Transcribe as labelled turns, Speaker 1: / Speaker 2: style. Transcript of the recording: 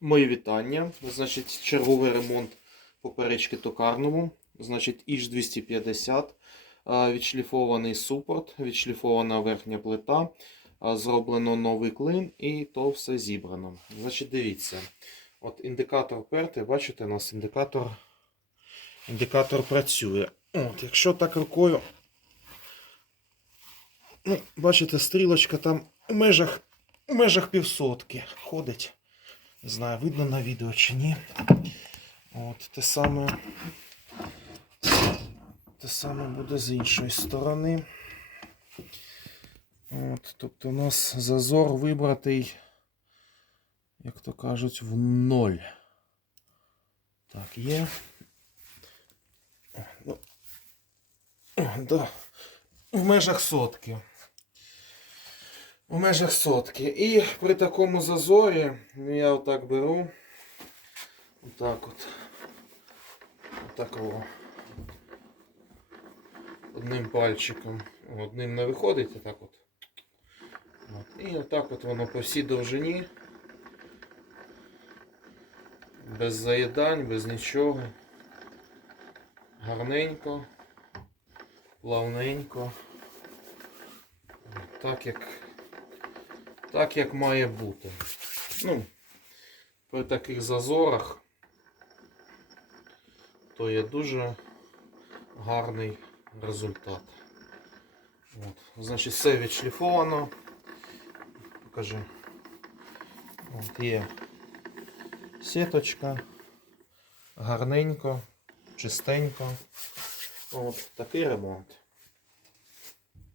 Speaker 1: Мої вітання. Значить, черговий ремонт поперечки токарному. Значить, іж 250 відшліфований супорт, відшліфована верхня плита, зроблено новий клин і то все зібрано. Значить, дивіться. От індикатор перти, бачите, у нас індикатор, індикатор працює. От, якщо так рукою, ну, бачите, стрілочка там у межах, у межах півсотки ходить. Не знаю, видно на відео чи ні. От, те саме. Те саме буде з іншої сторони. От, тобто у нас зазор вибратий, як то кажуть, в ноль. Так, є. Ну, да. В межах сотки. У межах сотки. І при такому зазорі я отак беру. Отак от. Отак. Одним пальчиком. Одним не виходить, а так от. от. І отак от воно по всій довжині. Без заїдань, без нічого. Гарненько, плавненько. Так як так, як має бути. Ну, при таких зазорах то є дуже гарний результат. От. Значить, все відшліфовано. Покажи. От є сіточка. Гарненько, чистенько. От такий ремонт.